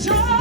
Joy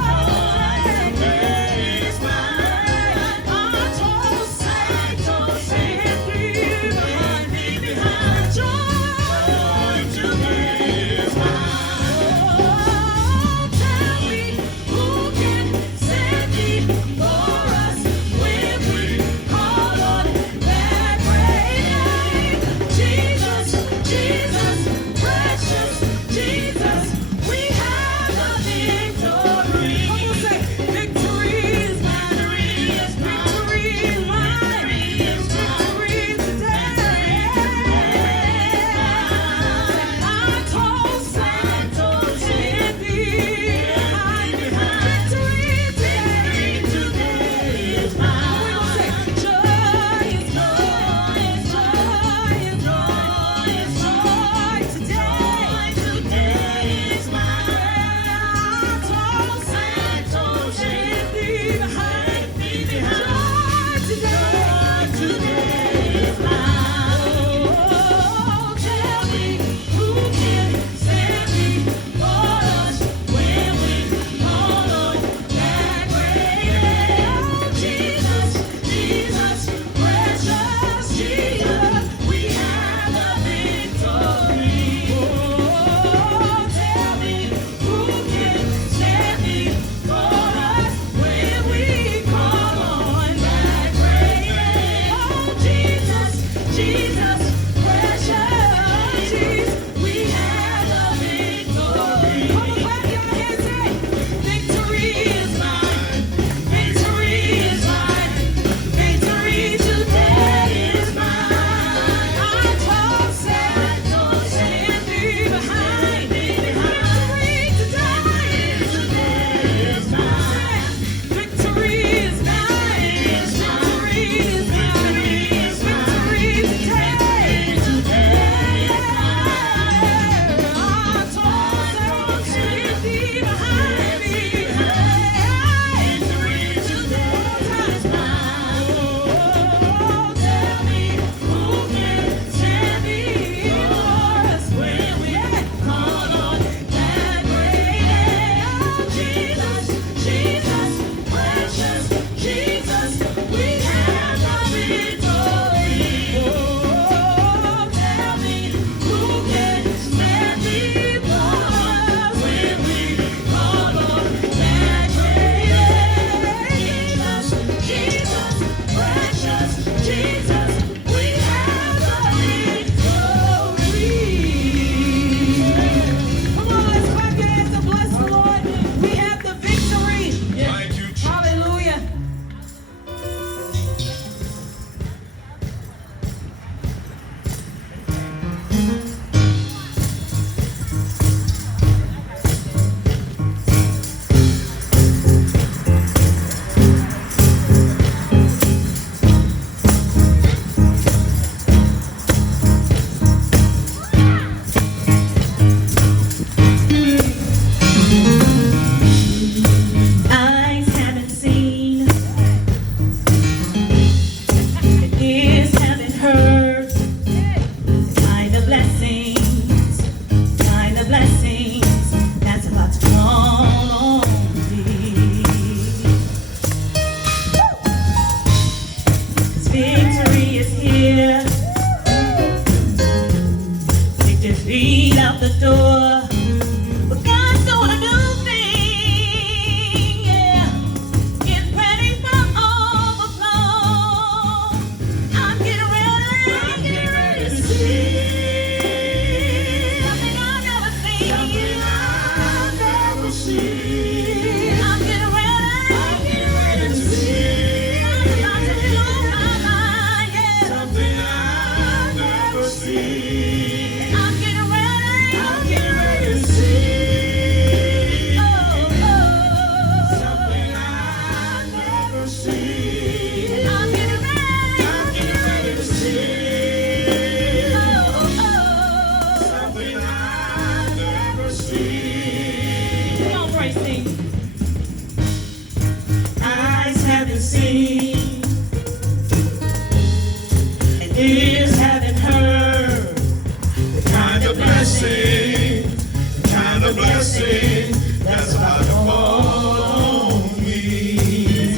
blessing that's about to fall on me.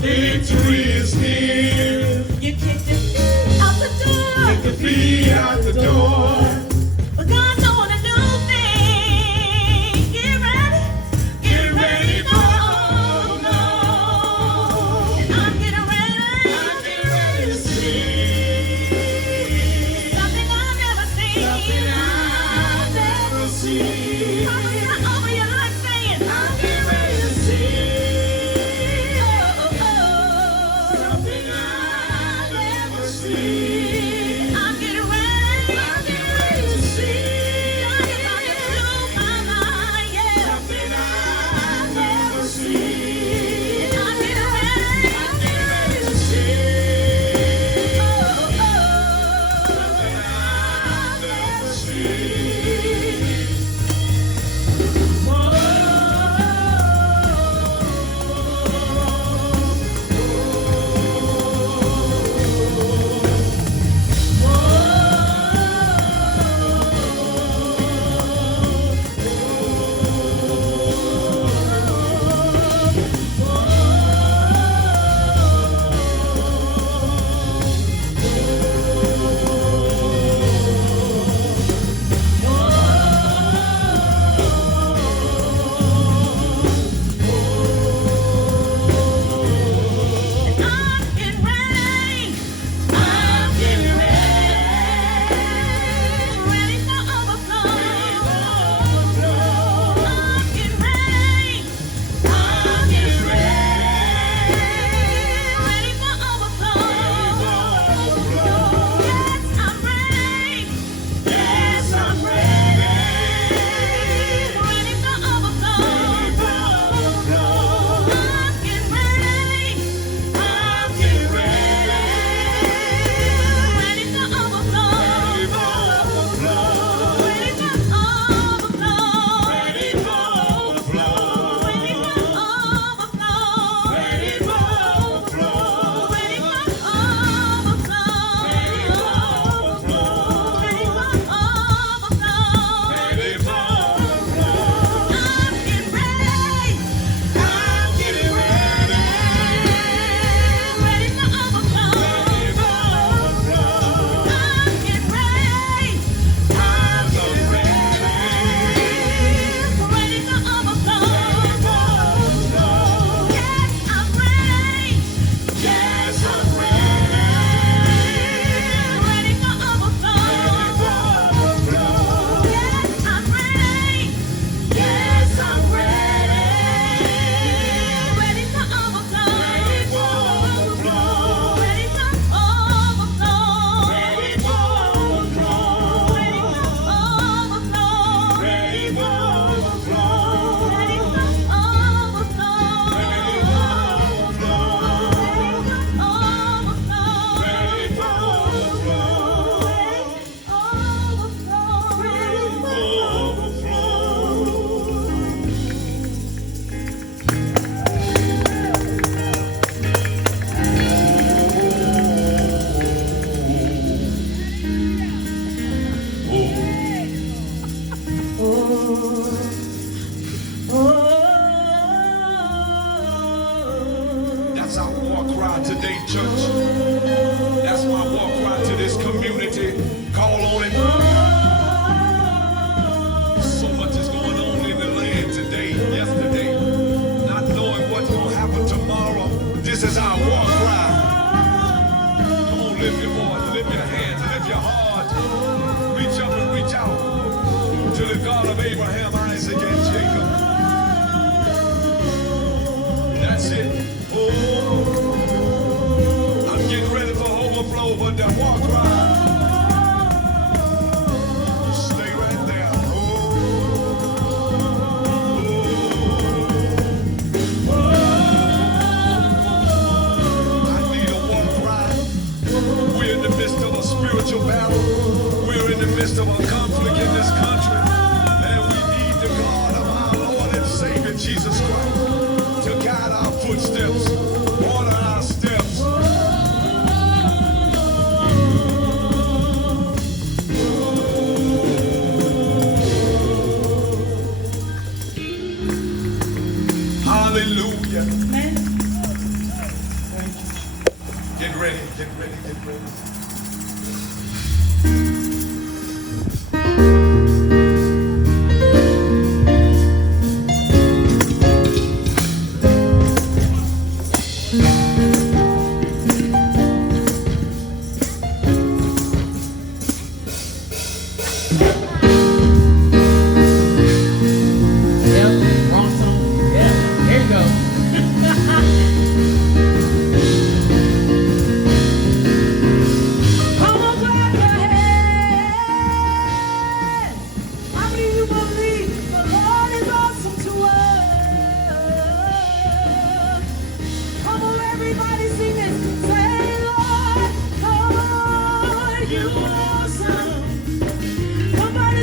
Victory is here. You kicked the feet out the door. Kick the feet out the door. But God's doing a new thing. Get ready. Get ready for overflow. And I'm getting ready. I'm getting ready to see Something I've never seen. something I've never seen. Prophesy over your life saying, I'm getting ready to see oh, something I've never seen. I'm getting ready. I'm getting ready to see God is about to blow my mind, yeah. something I've never seen. I'm getting ready. I'm getting ready to see something I've never seen. I'm getting ready. I'm getting Ready for overflow. ready. I'm getting ready. I'm getting ready. Ready for overflow. Overflow. Yes, I'm ready. Yes, I'm ready. Ready for overflow. Overflow. I'm getting ready. I'm getting ready. Ready for overflow. Overflow. Ready for overflow. Ready for overflow. Ready for overflow. Ready for overflow. Ready for overflow. Ready for overflow. Ready for overflow. Ready for overflow. I'm getting ready. I'm getting ready. Ready for overflow. Ready for overflow. I'm getting ready. I'm so ready. Ready for overflow. Overflow. Yes, I'm ready. Yes, I'm ready. Ready for overflow. Overflow. Yes, I'm ready. Yes, I'm ready. Ready for overflow. Overflow. Ready for overflow. Ready for overflow. Ready for overflow. Ready for overflow. Ready for overflow. Ready for overflow. Ready for overflow. Ready for overflow. That's our war cry today, church. That's my war cry to this community. Call on it. So much is going on in the land today, yesterday. Not knowing what's going to happen tomorrow. This is our war cry. Come on, lift your voice, lift your hands, lift your heart. Reach up and reach out to the God of Abraham, Isaac, and Jacob. That's it. Oh, I'm getting ready for overflow, but the war cry. Stay right there. I need a war cry. We're in the midst of a spiritual battle. We're in the midst of a conflict in this country. And we need the God of our Lord and Savior, Jesus Christ, to guide our footsteps, order our steps. Yep, wrong song. Yeah, here you go. Come on, clap your hands. How many of you believe the Lord is awesome to us? Come on, everybody sing this. Say, Lord, you awesome. Somebody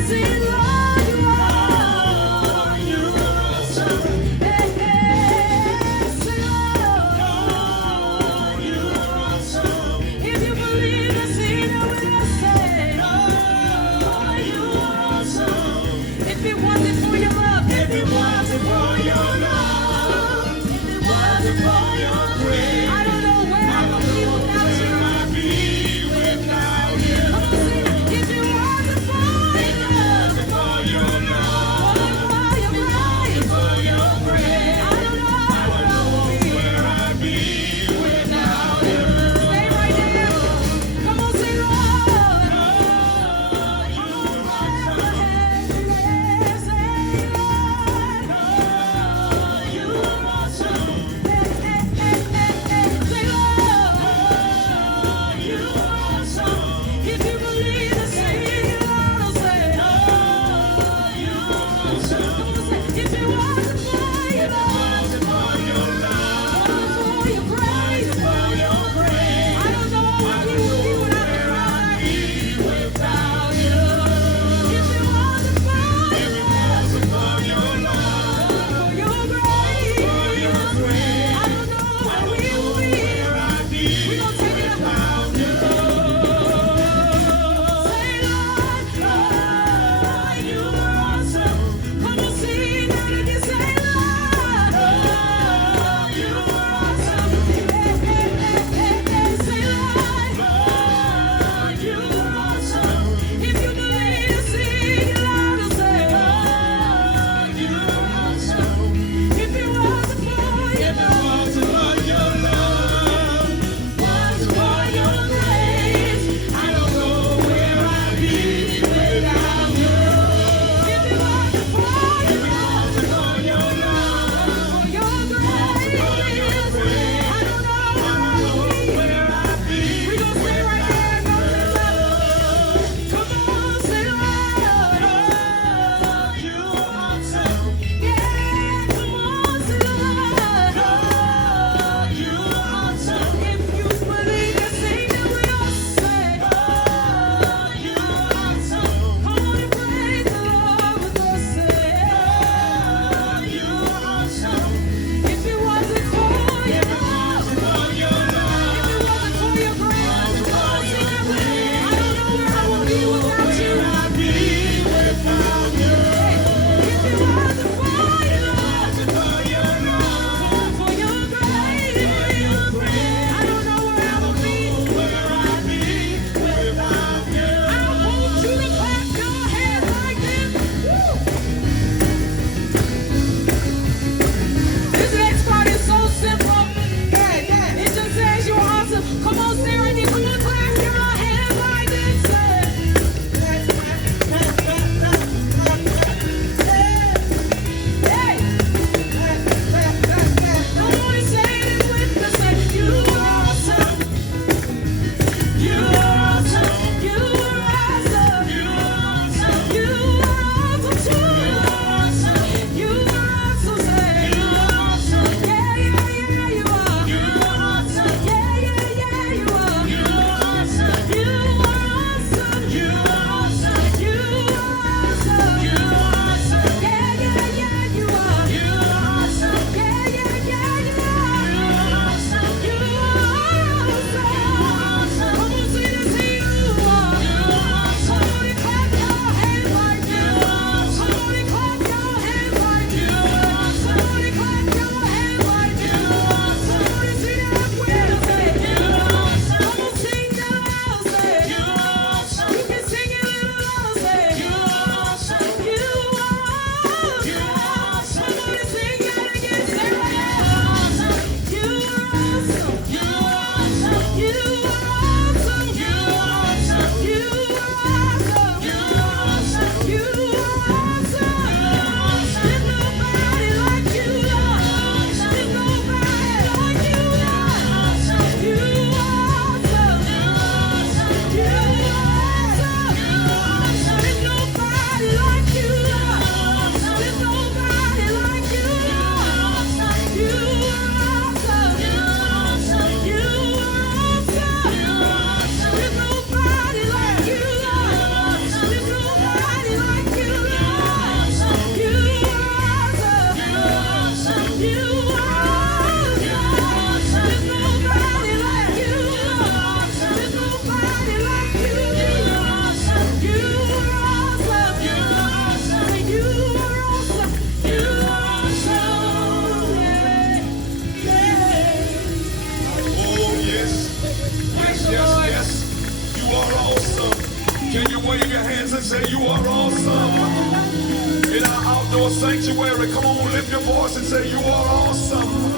outdoor sanctuary. Come on, lift your voice and say, you are awesome.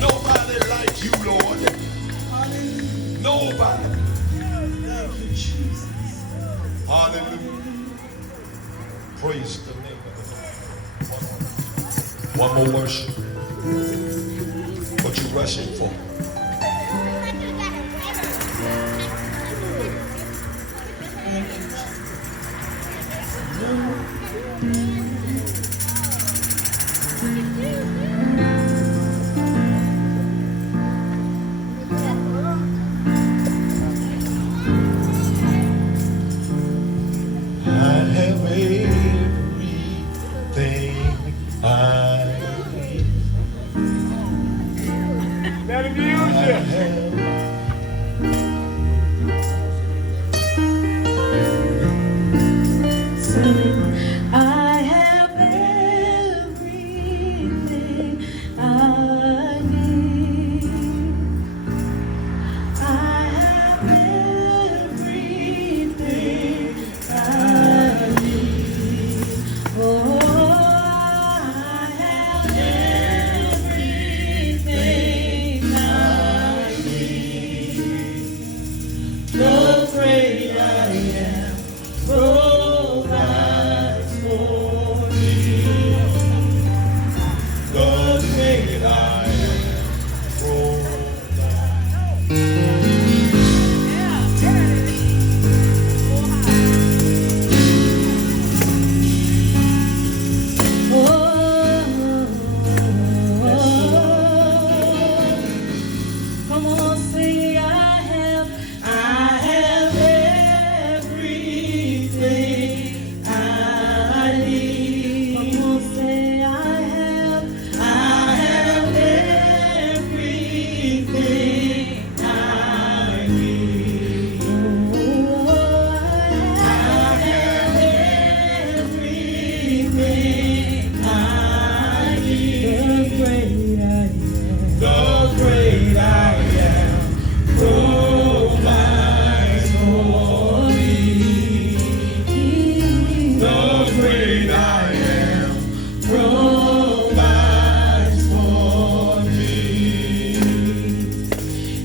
Nobody like you, Lord. Nobody. Hallelujah. Praise the name of the Lord. One more worship. What you rushing for? I have everything I need. Let him use you. I have everything I need. I have everything I need. Oh, I have everything I need. The great I am provides for me. The great I am provides. Come on, sing, I have everything I need. Come on, say, I have everything I need. Oh, I have everything I need. The great I am provides for me. The great I am provides for me.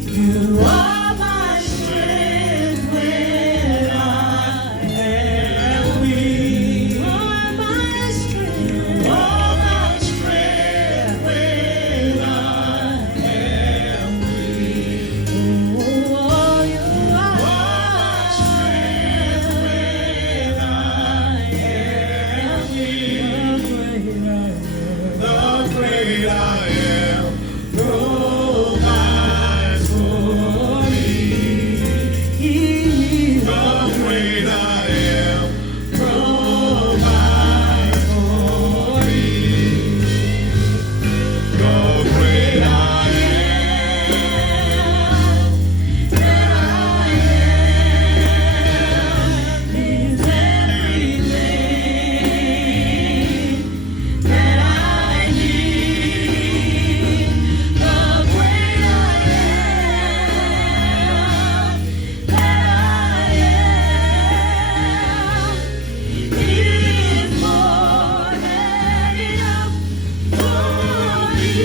You are my strength when I am weak. You are my strength. You are my strength when I am weak. Oh, you are my strength when I am weak. The great I am provides for me. The great I am provides for me. The great I am that I am is everything that I need. The great I am that I am is more than enough for me.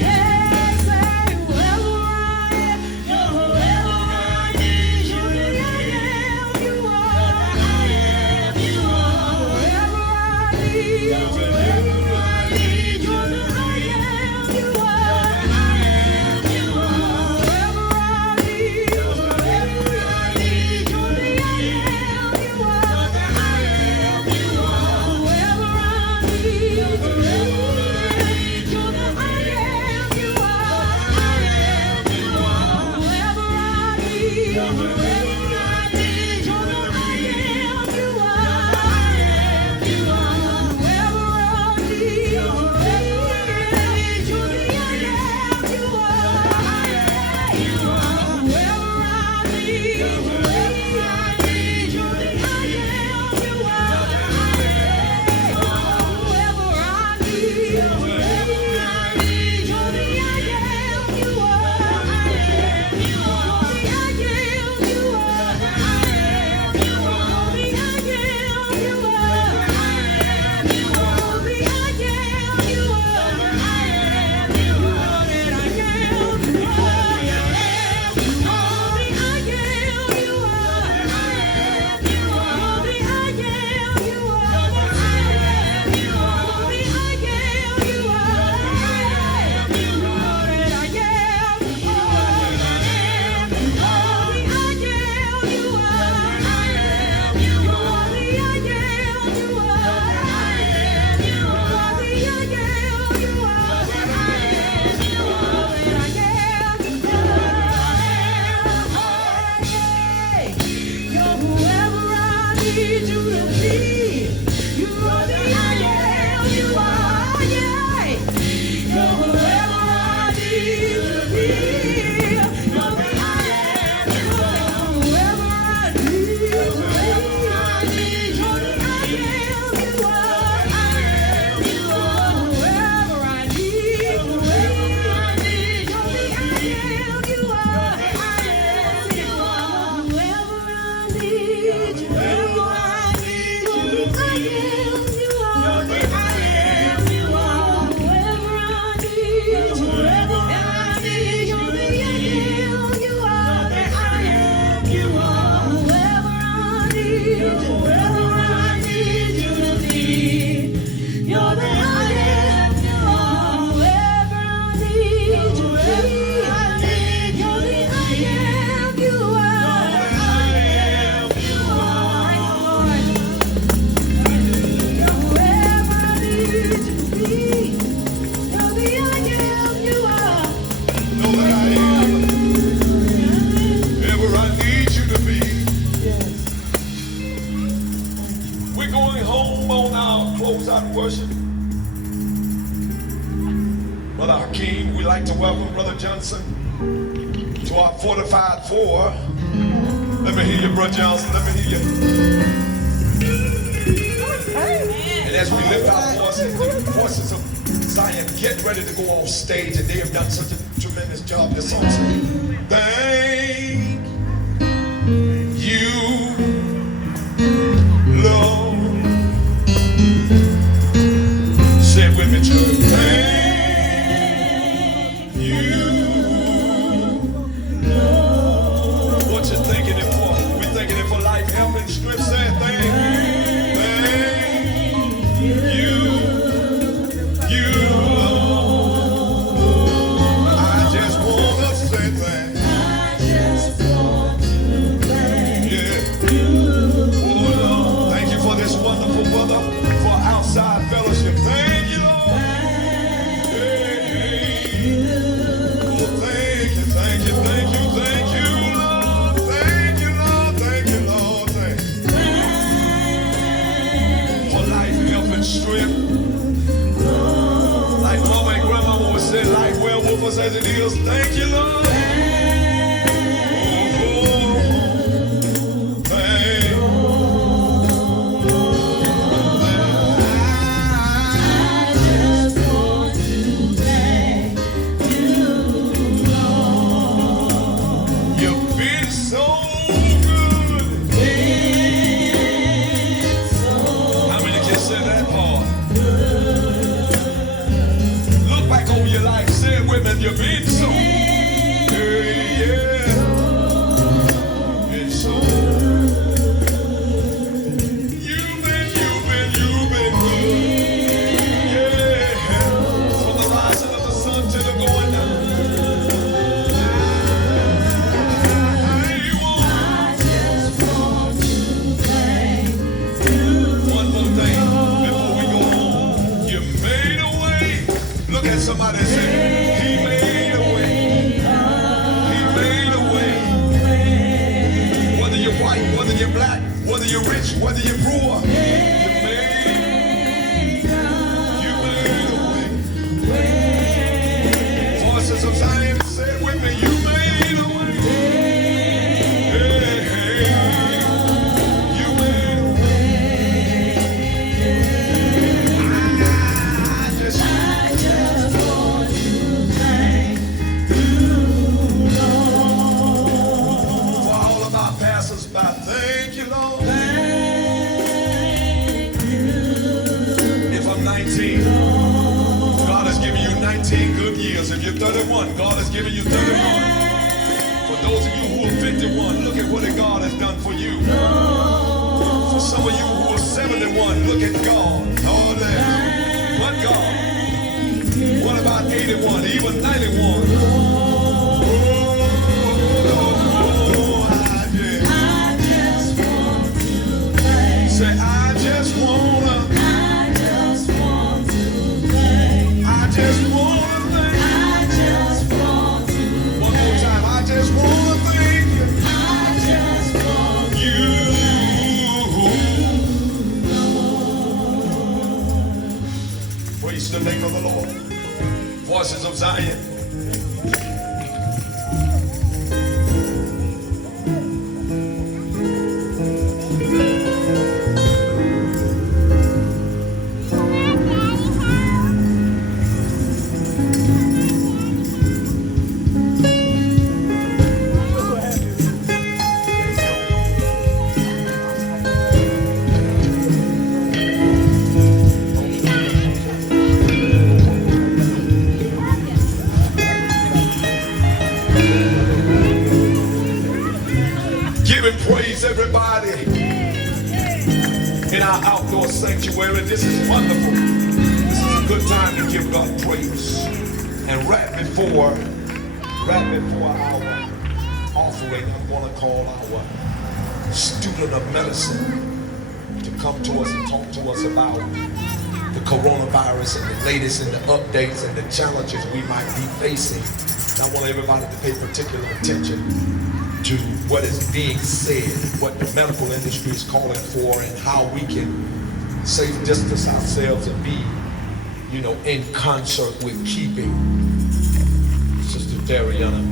Yes, whoever I am, whoever I need, you I am, you are, I am, you are. Whoever I need, whoever I need, you I am, you are, I am, you are. Whoever I need, whoever I need, you I am, you are, I am, you are. Whoever I need, whoever I need, you I am, you are, I am, you are. Whoever I need, whoever I need, you I am, you are, I am, you are. Whoever I need, whoever I need, you I am, you are, I am, you are. Whoever I need, whoever I need, you I am, you are, I am, you are. Whoever I need, whoever I need, you I am, you are, I am, you are. need you to be. You are the I am. You are, yeah. You're whoever I need you to be. You're the I am. You are whoever I need you to be. You're the I am. You are. I am. You are whoever I need you to be. You're the I am. You are. I am. You are whoever I need you. Whoever I need you. I am. You are. The I am. You are whoever I need you. Whoever I need you. The I am. You are. The I am. You are whoever I need you. Whoever I need you to be. You're the I am. You are whoever I need you to be. You're the I am. You are. I am. You are. You're whoever I need you to be. You're the I am. You are. Know that I am wherever I need you to be. We're going home on our closeout worship. Brother Hakeem, we'd like to welcome Brother Johnson to our fortified four. Let me hear you, Brother Johnson. Let me hear you. And as we lift our voices, the voices of Zion, get ready to go on stage, and they have done such a tremendous job. This song says, thank you, Lord. Say it with me, church. Thank you, Lord. What you thanking Him for? We thanking Him for life, health, and strength. Say it, thank you, Lord. I just wanna say thank you. Oh, Lord. Thank you for this wonderful weather, for outside fellowship. Thank you, Lord. Oh, thank you, thank you, thank you, thank you, Lord. Thank you, Lord, thank you, Lord. Thank you. For life, health, and strength. Like Mama and Grandma would say, life well with us as it is. Thank you, Lord. You've been so good. How many can say that part? Look back over your life, say it with me. You've been so. Yeah. Been so. You've been good. Yeah. From the rising of the sun to the going down. One more thing before we go home. You made a way. Look at somebody and say, He made a way. He made a way. Whether you're white, whether you're black, whether you're rich, whether you're poor. You made a way. Voices of Zion, say it with me. You made a way. Hey, you made a way. I just want to thank you, Lord. For all of our passers-by, thank you, Lord. If I'm 19, God has given you 19 good years. If you're 31, God has given you 31. For those of you who are 51, look at what God has done for you. For some of you who are 71, look at God. Oh, but God. What about 81, even 91? Say, I just wanna thank. One more time, I just wanna thank you. Give him praise, everybody. In our outdoor sanctuary, this is wonderful. This is a good time to give God praise. And right before our offering, I'm going to call our student of medicine to come to us and talk to us about the coronavirus and the latest and the updates and the challenges we might be facing. And I want everybody to pay particular attention to what is being said, what the medical industry is calling for, and how we can safe distance ourselves and be, in concert with keeping Sister Dariana.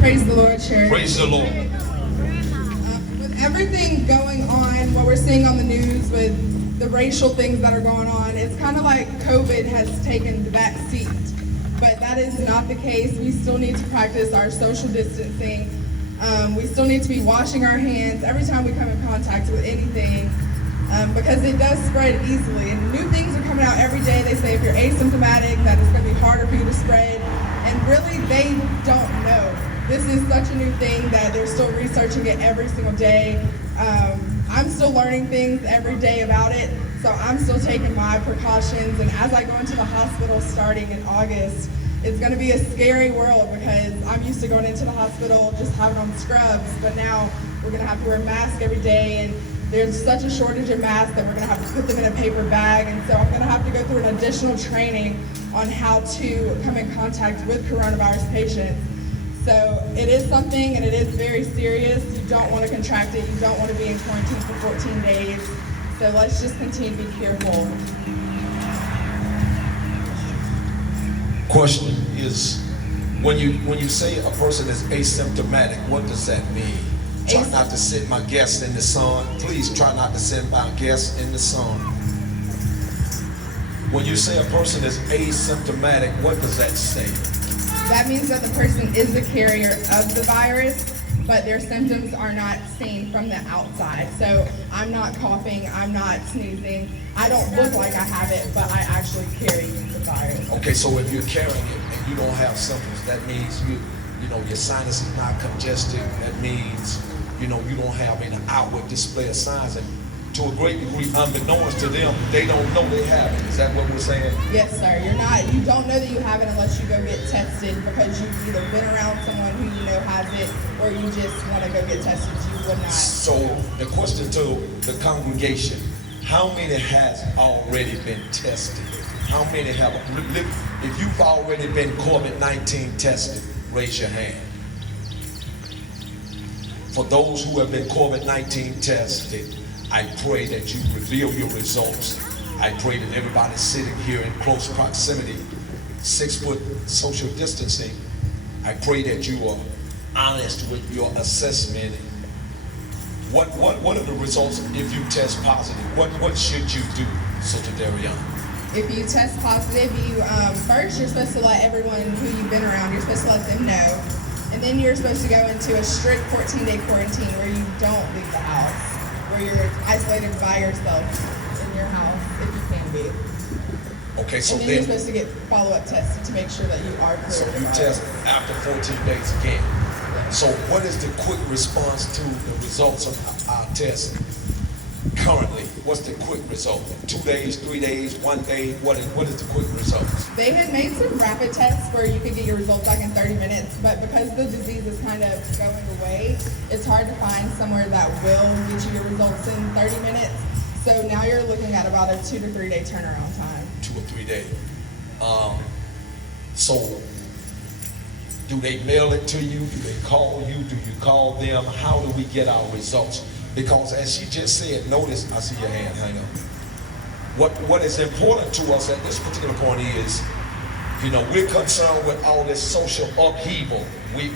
Praise the Lord, church. Praise the Lord. With everything going on, what we're seeing on the news with the racial things that are going on, it's kind of like COVID has taken the back seat. But that is not the case. We still need to practice our social distancing. We still need to be washing our hands every time we come in contact with anything, because it does spread easily. And new things are coming out every day. They say if you're asymptomatic, that it's going to be harder for you to spread. And really, they don't know. This is such a new thing that they're still researching it every single day. I'm still learning things every day about it, so I'm still taking my precautions. And as I go into the hospital starting in August, it's going to be a scary world because I'm used to going into the hospital just having on scrubs, but now we're going to have to wear masks every day, and there's such a shortage of masks that we're going to have to put them in a paper bag. And so I'm going to have to go through an additional training on how to come in contact with coronavirus patients. So it is something, and it is very serious. You don't want to contract it. You don't want to be in quarantine for 14 days. So let's just continue to be careful. Question is, when you say a person is asymptomatic, what does that mean? Try not to send my guests in the sun. Please try not to send my guests in the sun. When you say a person is asymptomatic, what does that say? That means that the person is the carrier of the virus, but their symptoms are not seen from the outside. So I'm not coughing, I'm not sneezing. I don't look like I have it, but I actually carry the virus. Okay, so if you're carrying it and you don't have symptoms, that means your sinus is not congested. That means you don't have any outward display of signs, and to a great degree, unbeknownst to them, they don't know they have it. Is that what we're saying? Yes, sir. You don't know that you have it unless you go get tested, because you've either been around someone who you know has it, or you just want to go get tested. You would not. So the question to the congregation, how many has already been tested? How many have, if you've already been COVID-19 tested, raise your hand. For those who have been COVID-19 tested, I pray that you reveal your results. I pray that everybody sitting here in close proximity, 6 foot social distancing, I pray that you are honest with your assessment. What are the results if you test positive? What should you do, Sister Dariana? If you test positive, first you're supposed to let everyone who you've been around, you're supposed to let them know. And then you're supposed to go into a strict 14-day quarantine where you don't leave the house, where you're isolated by yourself in your house, if you can be. Okay, so and then you're supposed to get follow-up tested to make sure that you are clear. So of the you virus. test after 14 days again. So what is the quick response to the results of our test currently? What's the quick result? 2 days, 3 days, 1 day? What is the quick results? They had made some rapid tests where you could get your results back in 30 minutes, but because the disease is kind of going away, it's hard to find somewhere that will get you your results in 30 minutes. So now you're looking at about a 2 to 3 day turnaround time. 2 or 3 days. So do they mail it to you? Do they call you? Do you call them? How do we get our results? Because as she just said, notice, I see your hand, hang on. What is important to us at this particular point is, we're concerned with all this social upheaval. We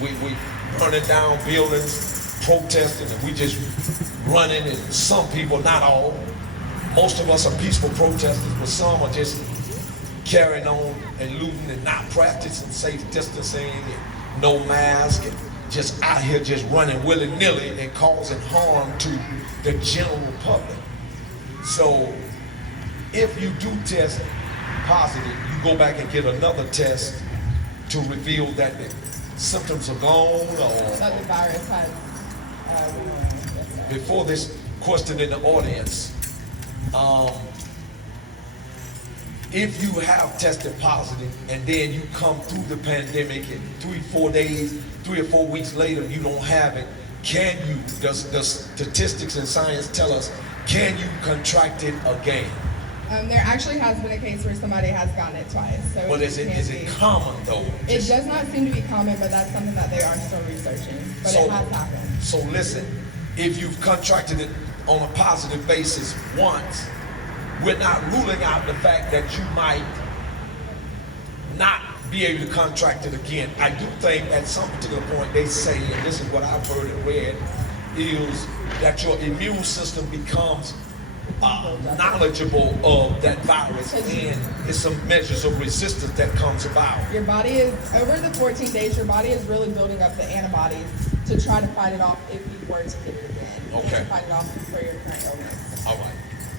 burning down buildings, protesting, and we just running, and some people, not all, most of us are peaceful protesters, but some are just carrying on and looting and not practicing safe distancing and no mask, and just out here just running willy-nilly and causing harm to the general public. So If you do test positive, you go back and get another test to reveal that the symptoms are gone, That or the virus has yes, sir. before this question in the audience, if you have tested positive and then you come through the pandemic and 3 or 4 weeks later you don't have it, can you, does statistics and science tell us, can you contract it again? There actually has been a case where somebody has gotten it twice. So But is can it be. common though? It does not seem to be common, but that's something that they are still researching. But it has happened. So listen, if you've contracted it on a positive basis once, we're not ruling out the fact that you might not be able to contract it again. I do think at some particular point they say, and this is what I've heard and read, is that your immune system becomes knowledgeable of that virus, and there's some measures of resistance that comes about. Your body is, over the 14 days, your body is really building up the antibodies to try to fight it off if you were to get it again. Okay. To fight it off for your current illness. All right.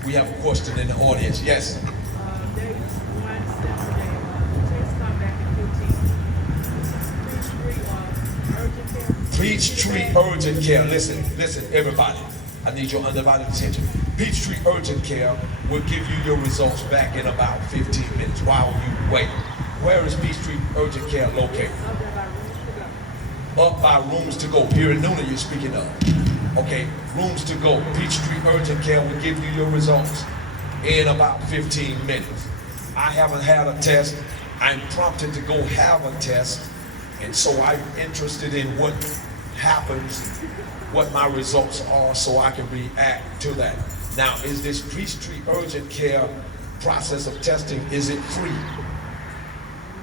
We have a question in the audience. Yes. There is one Saturday, test come back in 15. Peachtree urgent care. Peachtree Urgent Care. Listen, everybody. I need your undivided attention. Peachtree Urgent Care will give you your results back in about 15 minutes while you wait. Where is Peachtree Urgent Care located? Up there by Rooms to Go. Up by Rooms to Go. Here in Newnan you're speaking of. Okay, Rooms to Go. Peachtree Urgent Care will give you your results in about 15 minutes. I haven't had a test. I'm prompted to go have a test, and so I'm interested in what happens, what my results are, so I can react to that. Now, is this Peachtree Urgent Care process of testing, is it free?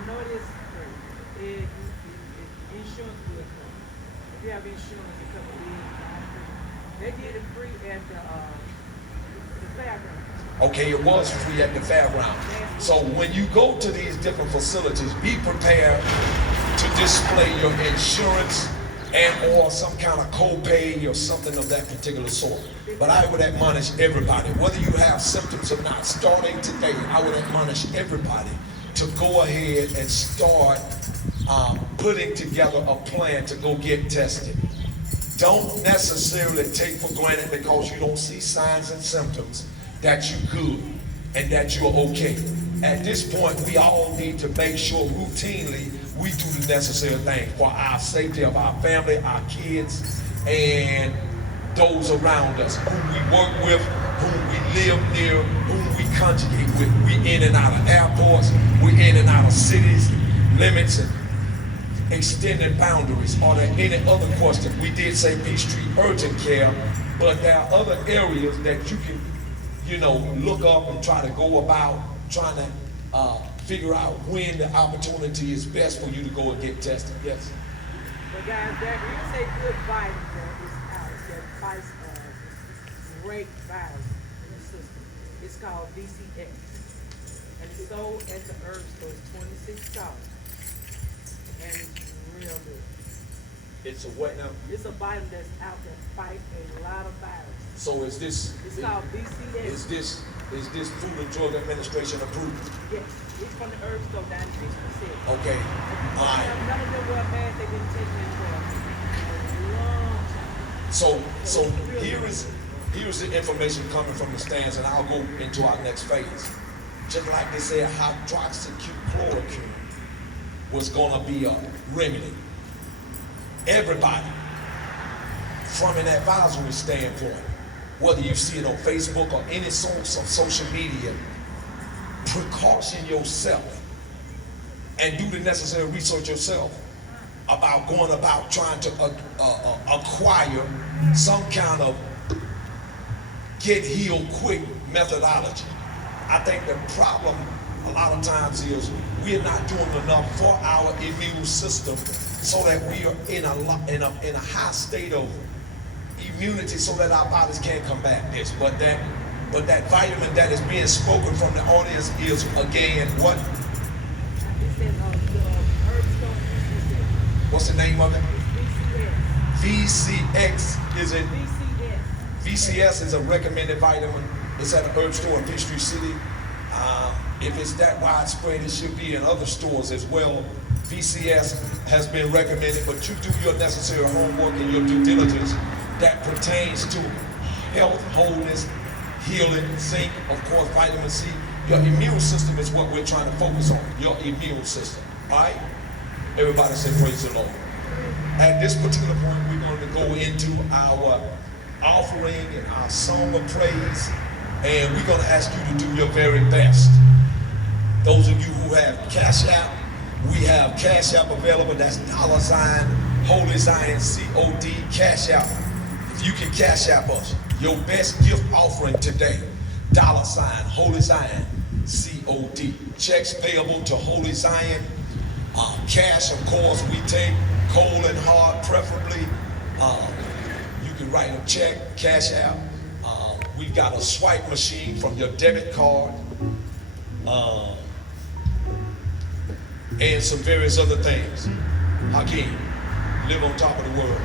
No, it is free. Insurance will come. If you have insurance, it comes with They did it free at the fairground. Okay, it was free at the fairground. So when you go to these different facilities, be prepared to display your insurance and or some kind of copay or something of that particular sort. But I would admonish everybody, whether you have symptoms or not, starting today, I would admonish everybody to go ahead and start putting together a plan to go get tested. Don't necessarily take for granted because you don't see signs and symptoms that you're good and that you're okay. At this point, we all need to make sure routinely we do the necessary thing for our safety of our family, our kids, and those around us, who we work with, whom we live near, whom we conjugate with. We in and out of airports, we in and out of cities, limits, and extended boundaries. Are there any other questions? We did say Peachtree Urgent Care, but there are other areas that you can, look up and try to go about trying to figure out when the opportunity is best for you to go and get tested. Yes. But guys, there is a good vitamin that is out that fights a great virus in the system. It's called DCX. And it's sold at the herb store. It's $26. And it's real good. It's a what now? It's a vitamin that's out that fights a lot of viruses. So is this? It's called DCX. Is this Food and Drug Administration approved? Yes, it's from the herb store, 96%. Okay. All right. None of them were bad. They didn't take me for a long time. So here's the information coming from the stands, and I'll go into our next phase. Just like they said, hydroxychloroquine was gonna be a remedy. Everybody, from an advisory standpoint, whether you see it on Facebook or any source of social media, precaution yourself and do the necessary research yourself about going about trying to acquire some kind of get healed quick methodology. I think the problem a lot of times is we're not doing enough for our immune system so that we are in a high state of immunity so that our bodies can combat this. But that vitamin that is being spoken from the audience is, again, what? It says the herb store DCX. What's the name of it? DCX. VCX. Is it? DCX. VCS is a recommended vitamin. It's at a herb store in Peachtree City. If it's that widespread, it should be in other stores as well. VCS has been recommended, but you do your necessary homework and your due diligence that pertains to health, wholeness, healing, zinc, of course, vitamin C. Your immune system is what we're trying to focus on, your immune system, all right? Everybody say praise the Lord. At this particular point, we're going to go into our offering and our song of praise, and we're going to ask you to do your very best. Those of you who have Cash App, we have Cash App available. That's $ Holy Zion COD Cash App. If you can Cash App us, your best gift offering today, $ Holy Zion COD. Checks payable to Holy Zion. Cash, of course, we take cold and hard, preferably. You can write a check, Cash App. We've got a swipe machine from your debit card. And some various other things. Hakeem, live on top of the world.